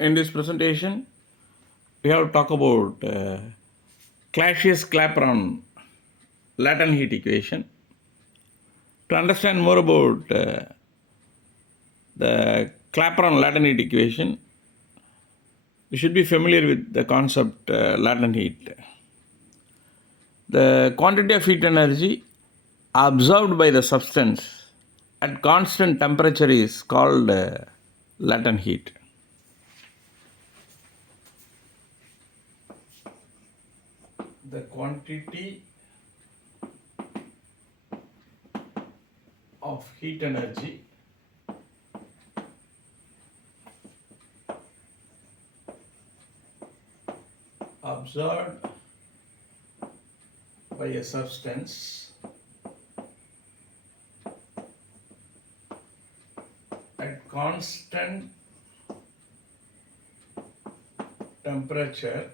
In this presentation, we have to talk about Clausius-Clayperon latent heat equation. To understand more about the Clayperon latent heat equation, you should be familiar with the concept latent heat. The quantity of heat energy absorbed by the substance at constant temperature is called latent heat. The quantity of heat energy absorbed by a substance at constant temperature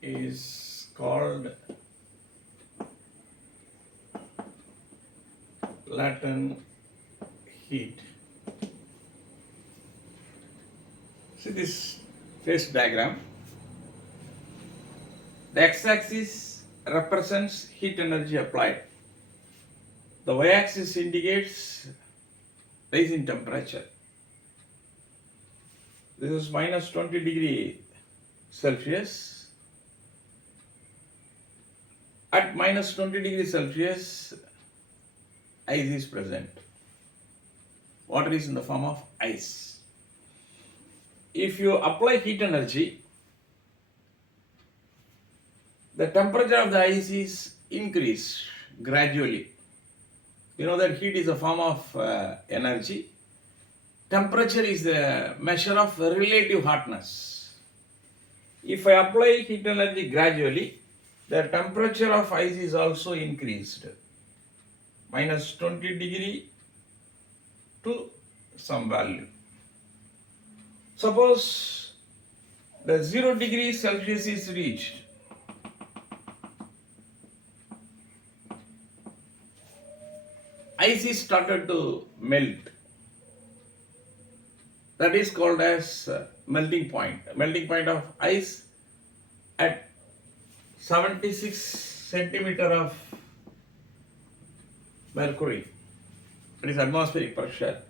is called latent heat. See this phase diagram. The x-axis represents heat energy applied. The y-axis indicates rise in temperature. This is minus 20 degree Celsius. At minus 20 degrees Celsius, ice is present. Water is in the form of ice. If you apply heat energy, the temperature of the ice is increased gradually. You know that heat is a form of energy. Temperature is the measure of relative hotness. If I apply heat energy gradually, the temperature of ice is also increased. Minus 20 degree to some value. Suppose the 0 degree Celsius is reached. Ice is started to melt. That is called as melting point. Melting point of ice at 76 centimeter of mercury, that is atmospheric pressure,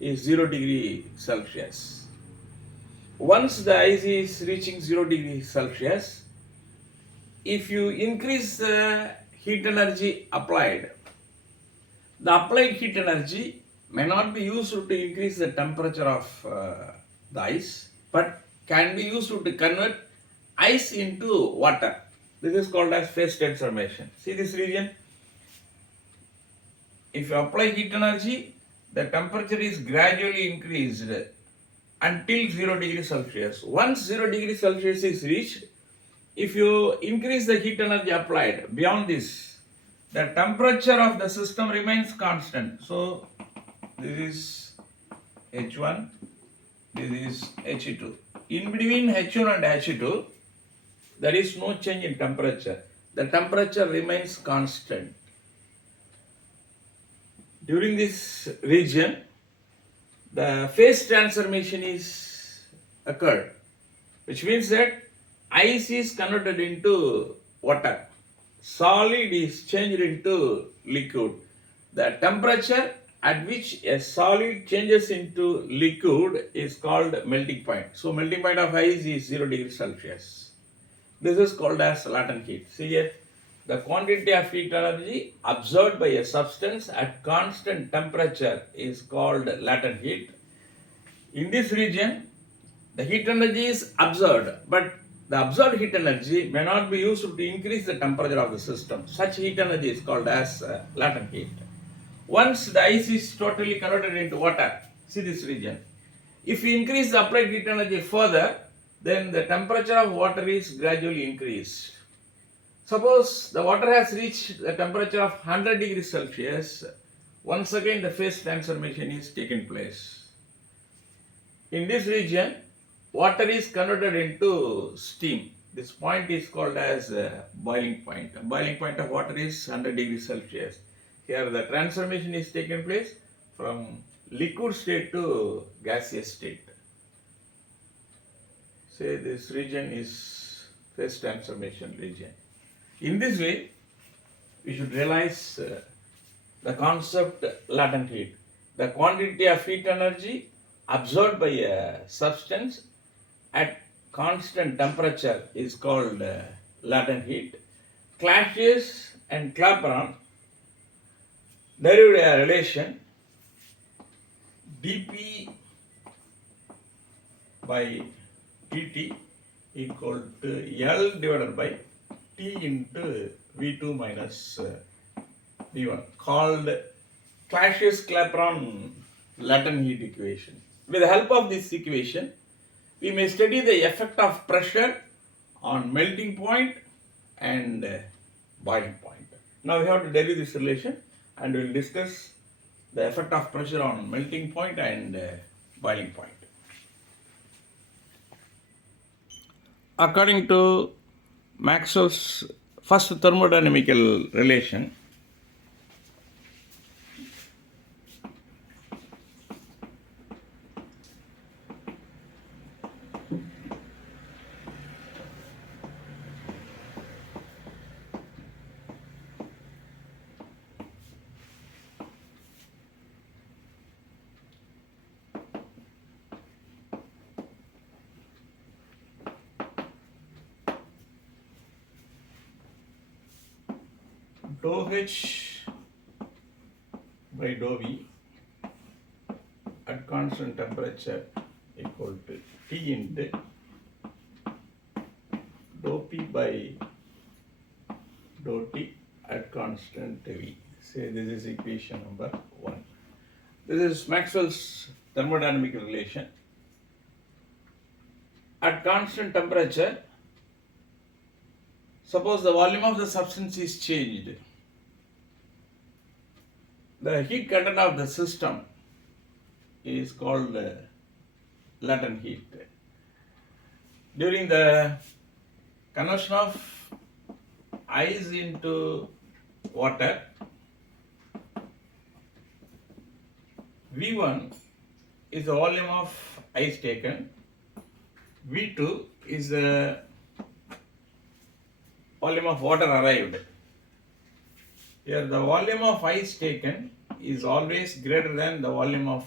is 0 degree Celsius. Once the ice is reaching 0 degree Celsius, if you increase the heat energy applied, the applied heat energy may not be used to increase the temperature of the ice, but can be used to convert ice into water. This is called as phase transformation. See this region? If you apply heat energy, the temperature is gradually increased until 0 degree Celsius. Once 0 degree Celsius is reached, if you increase the heat energy applied beyond this, the temperature of the system remains constant. So this is H1, this is H2. In between H1 and H2, there is no change in temperature. The temperature remains constant. During this region, the phase transformation is occurred, which means that ice is converted into water. Solid is changed into liquid. The temperature at which a solid changes into liquid is called melting point. So melting point of ice is 0 degrees Celsius. This is called as latent heat. See here, the quantity of heat energy absorbed by a substance at constant temperature is called latent heat. In this region, the heat energy is absorbed, but the absorbed heat energy may not be used to increase the temperature of the system. Such heat energy is called as latent heat. Once the ice is totally converted into water, see this region. If we increase the applied heat energy further, then the temperature of water is gradually increased. Suppose the water has reached the temperature of 100 degrees Celsius, once again the phase transformation is taking place. In this region, water is converted into steam. This point is called as boiling point. The boiling point of water is 100 degrees Celsius. Here the transformation is taking place from liquid state to gaseous state. Say this region is phase transformation region. In this way, we should realize the concept latent heat. The quantity of heat energy absorbed by a substance at constant temperature is called latent heat. Clausius and Clayperon derived a relation dP by dt equal to L divided by T into V2 minus V1 called Clausius-Clayperon latent heat equation. With the help of this equation, we may study the effect of pressure on melting point and boiling point. Now we have to derive this relation and we will discuss the effect of pressure on melting point and boiling point. According to Maxwell's first thermodynamical relation, dou H by dou V at constant temperature equal to T into dou P by dou T at constant V. Say this is equation number 1. This is Maxwell's thermodynamic relation. At constant temperature, suppose the volume of the substance is changed. The heat content of the system is called latent heat. During the conversion of ice into water, V1 is the volume of ice taken, V2 is the volume of water arrived. Here the volume of ice taken is always greater than the volume of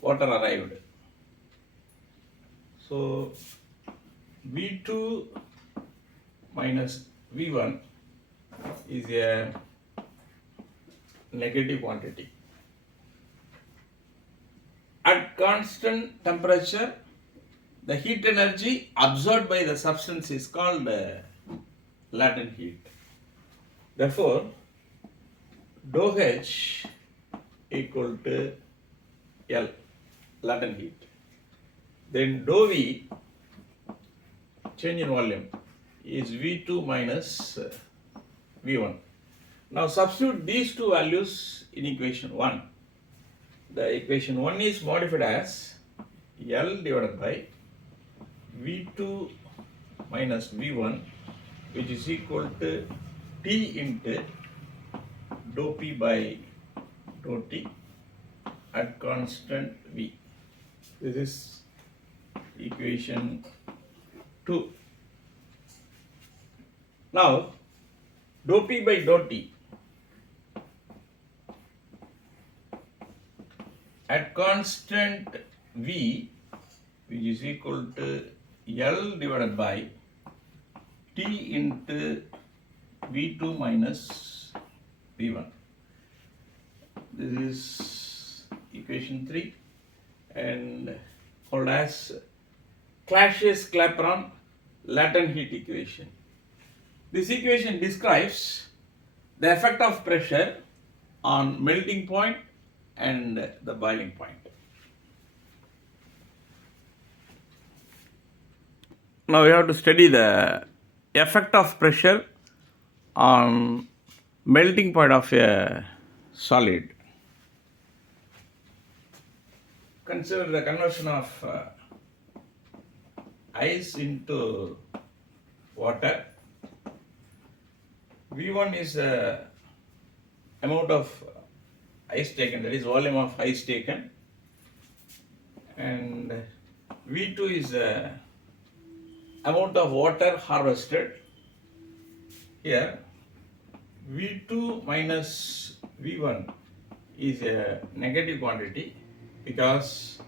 water arrived. So V2 minus V1 is a negative quantity. At constant temperature, the heat energy absorbed by the substance is called latent heat. Therefore, dou H equal to L, latent heat. Then dou V, change in volume, is V2 minus V1. Now substitute these two values in equation 1. The equation 1 is modified as L divided by V2 minus V1, which is equal to T into dou P by dou T at constant V. This is equation 2. Now, dou P by dou T at constant V, which is equal to L divided by T into V2 minus V1. This is equation 3 and called as Clausius-Clayperon latent heat equation. This equation describes the effect of pressure on melting point and the boiling point. Now we have to study the effect of pressure on melting point of a solid. Consider the conversion of ice into water. V1 is the amount of ice taken, that is volume of ice taken, and V2 is the amount of water harvested. Here V2 minus V1 is a negative quantity because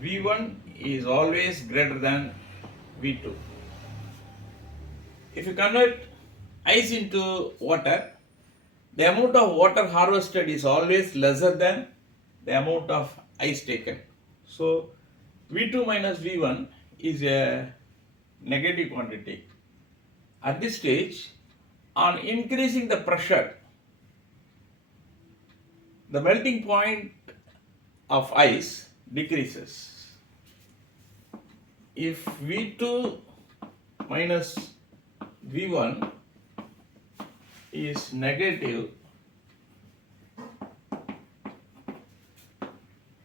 V1 is always greater than V2. If you convert ice into water, the amount of water harvested is always lesser than the amount of ice taken. So V2 minus V1 is a negative quantity. At this stage, on increasing the pressure, the melting point of ice decreases. If V2 minus V1 is negative,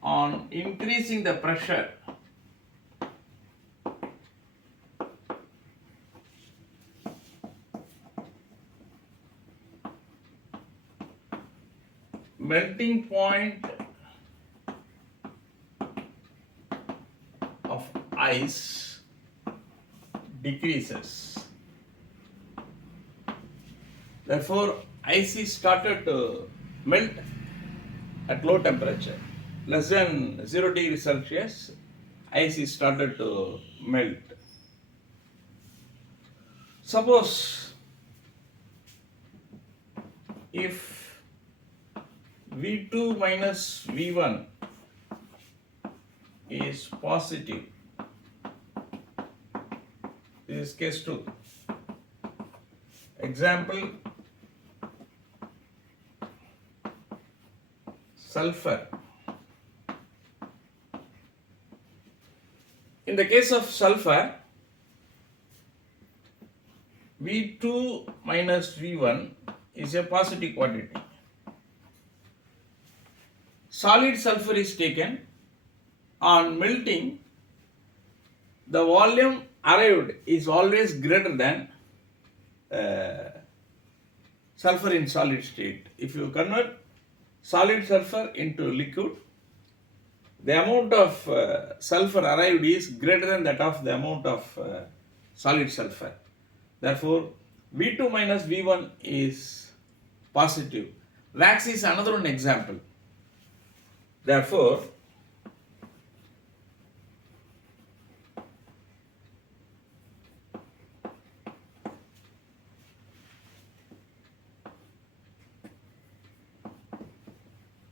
on increasing the pressure, melting point of ice decreases. Therefore, ice is started to melt at low temperature. Less than 0 degrees Celsius, ice is started to melt. Suppose if V2 minus V1 is positive, this is case 2. Example, sulfur. In the case of sulfur, V2 minus V1 is a positive quantity. Solid sulfur is taken. On melting, the volume arrived is always greater than sulfur in solid state. If you convert solid sulfur into liquid, the amount of sulfur arrived is greater than that of the amount of solid sulfur. Therefore, V2 minus V1 is positive. Wax is another one example. Therefore,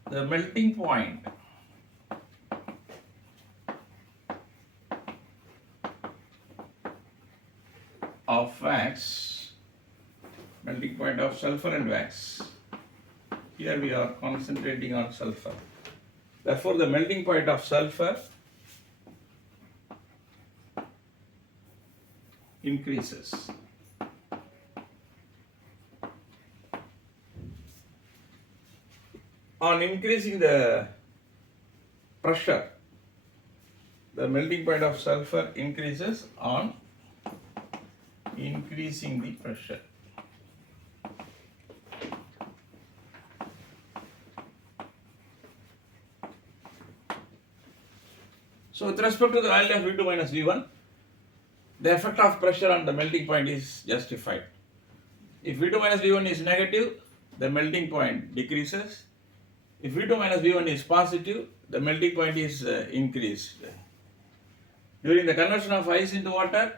the melting point of wax, melting point of sulfur and wax. Here we are concentrating on sulfur. Therefore, the melting point of sulfur increases. On increasing the pressure, the melting point of sulfur increases on increasing the pressure. So with respect to the value of V2 minus V1, the effect of pressure on the melting point is justified. If V2 minus V1 is negative, the melting point decreases. If V2 minus V1 is positive, the melting point is increased. During the conversion of ice into water,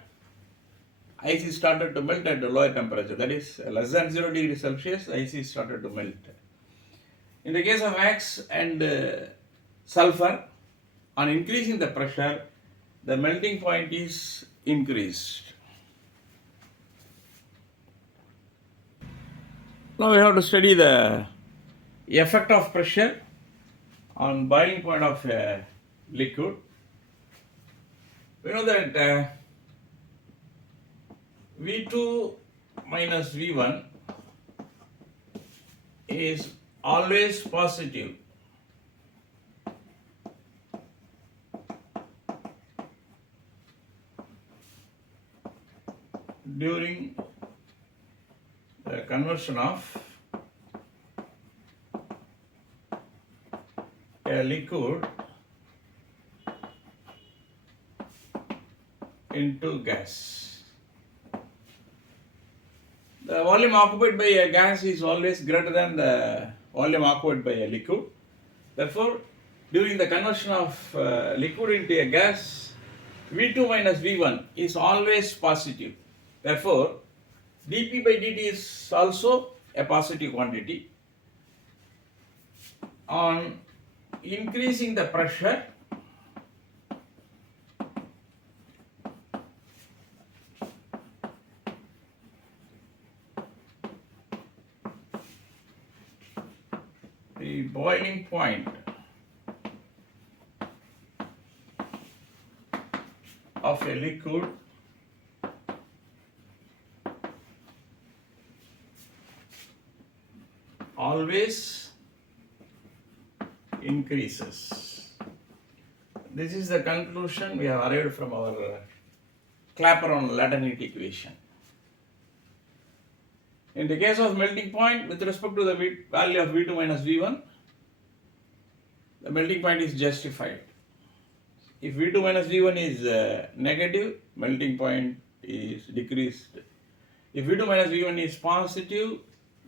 ice is started to melt at a lower temperature, that is less than 0 degrees Celsius, ice is started to melt. In the case of wax and sulfur, on increasing the pressure, the melting point is increased. Now we have to study the effect of pressure on boiling point of a liquid. We know that V2 minus V1 is always positive. During the conversion of a liquid into gas. The volume occupied by a gas is always greater than the volume occupied by a liquid. Therefore, during the conversion of liquid into a gas, V2 minus V1 is always positive. Therefore, dP by dt is also a positive quantity. On increasing the pressure, the boiling point of a liquid always increases. This is the conclusion we have arrived from our Clayperon Latent equation. In the case of melting point, with respect to the value of V2 minus V1, the melting point is justified. If V2 minus V1 is negative, melting point is decreased. If V2 minus V1 is positive,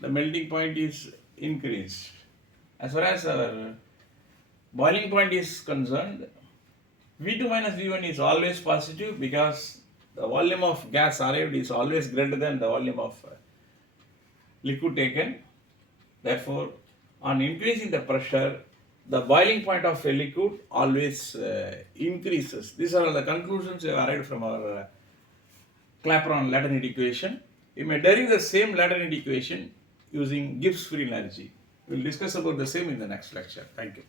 the melting point is increased. As far as our boiling point is concerned, V2 minus V1 is always positive because the volume of gas arrived is always greater than the volume of liquid taken. Therefore, on increasing the pressure, the boiling point of a liquid always increases. These are the conclusions we have arrived from our Clayperon Latent equation. We may derive the same Latent equation using Gibbs free energy. We will discuss about the same in the next lecture. Thank you.